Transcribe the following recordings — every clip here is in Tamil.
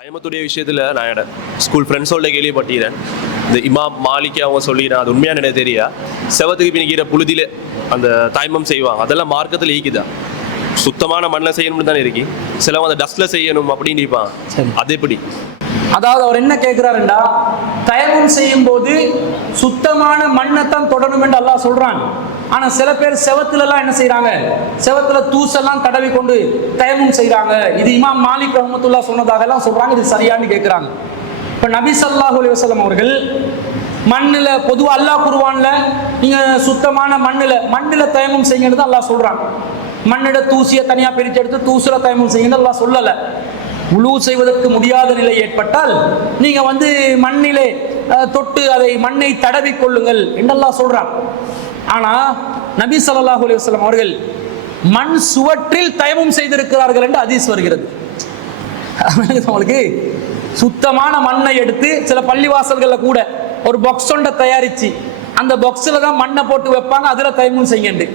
தயமத்துடைய விஷயத்தில் நான் என்னோட ஸ்கூல் ஃப்ரெண்ட்ஸோட கேள்விப்பட்டீரன் இந்த இமாம் மாலிக் அவங்க சொல்லிடுறேன் அது உண்மையான எனக்கு தெரியா செவத்துக்கு பின்னிக்கிற புழுதியில அந்த தாய்மம் செய்வாங்க. அதெல்லாம் மார்க்கத்தில் ஈக்குதா சுத்தமான மண்ணில் செய்யணும்னு தானே இருக்கு. சிலவங்க அந்த டஸ்ட்ல செய்யணும் அப்படின்னு நினைப்பாங்க. சரி. அது எப்படி? அதாவது அவர் என்ன கேட்கிறாருண்டா தயமம் செய்யும் போது சுத்தமான மண்ணைத்தான் தொடணும் என்று அல்லாஹ் சொல்றான். ஆனா சில பேர் செவத்துல எல்லாம் என்ன செய்யறாங்க செவத்துல தூசெல்லாம் தடவி கொண்டு தயமம் செய்யறாங்க இது இமாம் மாலிக் ரஹமத்துல்லா சொன்னதாக எல்லாம் சொல்றாங்க இது சரியான்னு கேட்கிறாங்க இப்ப நபி ஸல்லல்லாஹு அலி வசலம் அவர்கள் மண்ணில் பொதுவாக அல்லாஹ் குருவான்ல நீங்க சுத்தமான மண்ணில் மண்ணில் தயமம் செய்யுங்கன்னு தான் அல்லாஹ் சொல்றான். மண்ணிட தூசியை தனியாக பிரித்து எடுத்து தூசுல தயமம் செய்யுங்கன்னு அல்லாஹ் சொல்லலை. உழு செய்வதற்கு முடியாத நிலை ஏற்பட்டால் நீங்க வந்து மண்ணிலே தொட்டு அதை மண்ணை தடவி கொள்ளுங்கள் என்றெல்லாம் சொல்றான். ஆனா நபி சல்லாஹூ அலைஹி அவர்கள் மண் சுவற்றில் தயமும் செய்திருக்கிறார்கள் என்று ஹதீஸ் வருகிறது. உங்களுக்கு சுத்தமான மண்ணை எடுத்து சில பள்ளிவாசல்களில் கூட ஒரு பாக்ஸ் ஒன்றை தயாரிச்சு அந்த பாக்ஸில் தான் மண்ணை போட்டு வைப்பாங்க அதில் தயமும் செய்யண்டு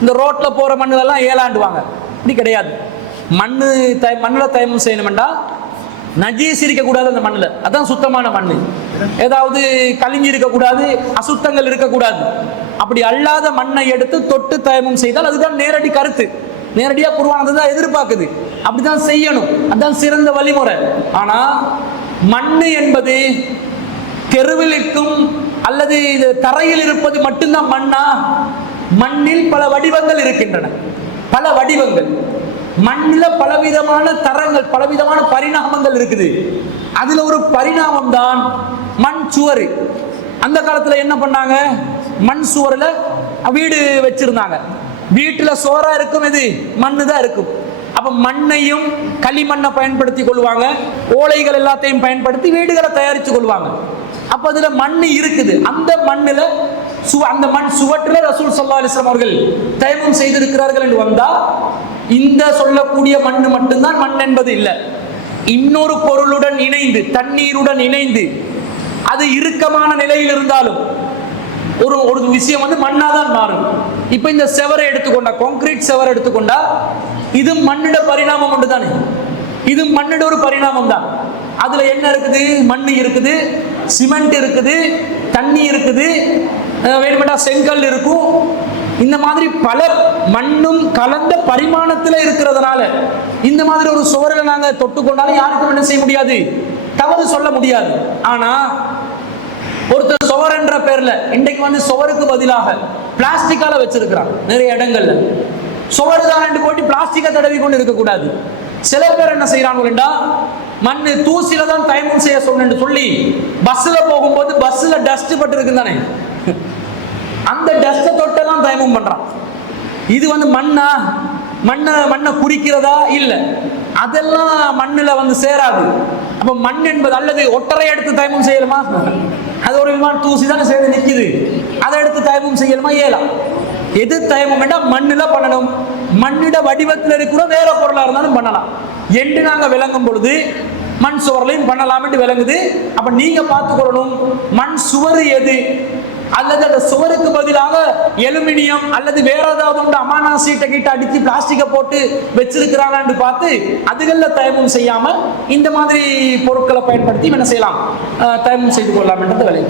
இந்த ரோட்டில் போகிற மண்ணிலெல்லாம் ஏழாண்டுவாங்க. இப்படி கிடையாது. மண்ணு த மண்ணில் தயமம் செய்யணுமெண்டா? நஜீஸ் இருக்கக்கூடாது அந்த மண்ணில். அதான் சுத்தமான மண் ஏதாவது கலிஞ்சி இருக்கக்கூடாது அசுத்தங்கள் இருக்கக்கூடாது. அப்படி அல்லாத மண்ணை எடுத்து தொட்டு தயமம் செய்தால் அதுதான் நேரடி கருத்து. நேரடியாக குருவானது தான் எதிர்பார்க்குது. அப்படிதான் செய்யணும். அதுதான் சிறந்த வழிமுறை. ஆனால் மண் என்பது தெருவில் இருக்கும் அல்லது இது தரையில் இருப்பது மட்டும்தான் மண்ணா? மண்ணில் பல வடிவங்கள் இருக்கின்றன. பல வடிவங்கள். மண்ணில் பலவிதமான தரங்கள் பலவிதமான பரிணாமங்கள் இருக்குது. அதில் ஒரு பரிணாமம் தான் மண் சுவர். அந்த காலத்தில் என்ன பண்ணாங்க? மண் சுவரில் வீடு வச்சிருந்தாங்க. வீட்டில் சோறாக இருக்கும் எது? மண்ணு தான் இருக்கும். அப்போ மண்ணையும் களிமண்ணை பயன்படுத்தி கொள்வாங்க. ஓலைகள் எல்லாத்தையும் பயன்படுத்தி வீடுகளை தயாரித்து கொள்வாங்க. அப்போ அதில் மண் இருக்குது. அந்த மண்ணில் அந்த மண் சுவற்றில் ரசூல் சல்லா அலிஸ்லாம் அவர்கள் தயமம் செய்திருக்கிறார்கள் என்று வந்தா இந்த சொல்லக்கூடிய மண் மட்டும்தான் மண் என்பது இல்லை. இன்னொரு பொருளுடன் இணைந்து தண்ணீருடன் இணைந்து அது இறுக்கமான நிலையில் இருந்தாலும் ஒரு ஒரு விஷயம் வந்து மண்ணா தான் மாறும். இப்போ இந்த செவரை எடுத்துக்கொண்டா கான்கிரீட் செவரை எடுத்துக்கொண்டா இது மண்ணிட பரிணாமம் ஒன்று தானே இது மண்ணிட ஒரு பரிணாமம் தான். அதுல என்ன இருக்குது? மண் இருக்குது சிமெண்ட் இருக்குது தண்ணி இருக்குது வேணுமெண்டா செங்கல் இருக்கும். இந்த மாதிரி பல மண்ணும் கலந்த பரிமாணத்தில் இருக்கிறதுனால இந்த மாதிரி ஒரு சுவரில் நாங்கள் தொட்டுக்கொண்டாலும் யாருக்கும் என்ன செய்ய முடியாது? தவறு சொல்ல முடியாது. ஆனா ஒருத்தர் சுவர் என்ற பேர்ல இன்றைக்கு வந்து சுவருக்கு பதிலாக பிளாஸ்டிக்கால வச்சிருக்கிறான் நிறைய இடங்கள்ல. சுவர் தான் ரெண்டு போட்டு பிளாஸ்டிக்கை தடவி கொண்டு இருக்கக்கூடாது. சில பேர் என்ன செய்யறாங்கன்னா மண்ணு தூசில தான் தயமம் செய்ய சொன்னேன்னு சொல்லி பஸ்ல போகும்போது பஸ்ல டஸ்ட் பட்டு இருக்கு தானே? அந்த டஸ்ட்டை தொட்டெல்லாம் தயமம் பண்றான். இது வந்து மண்ணா? மண்ணை மண்ணை குறிக்கிறதா? இல்லை. அதெல்லாம் மண்ணில் வந்து சேராது. அப்போ மண் என்பது அல்லது ஒட்டரை எடுத்து தயமம் செய்யலுமா? அது ஒரு விமான தூசி தானே சேர்ந்து நிக்குது. அதை எடுத்து தயமம் செய்யணுமா இயலாம் எது தயமம் வேண்டாம் மண்ணில் பண்ணணும். மண்ணிட வடிவத்தில் இருக்கிற வேற பொருளாக இருந்தாலும் பண்ணலாம். என்று நாங்கள் விளங்கும் பொழுது மண் சுவர்லையும் பண்ணலாம்னு விளங்குது. அப்போ நீங்கள் பார்த்துக்கொள்ளணும் மண் சுவர் எது? அல்லது அந்த சுவருக்கு பதிலாக எலுமினியம் அல்லது வேற ஏதாவது உண்டு அமானா சீட்டை கிட்ட அடிச்சு பிளாஸ்டிக்கை போட்டு வச்சிருக்கிறாங்கன்னு பார்த்து அதுகளில் தயமும் செய்யாம இந்த மாதிரி பொருட்களை பயன்படுத்தி என்ன செய்யலாம்? தயமும் செய்து கொள்ளலாம் என்றது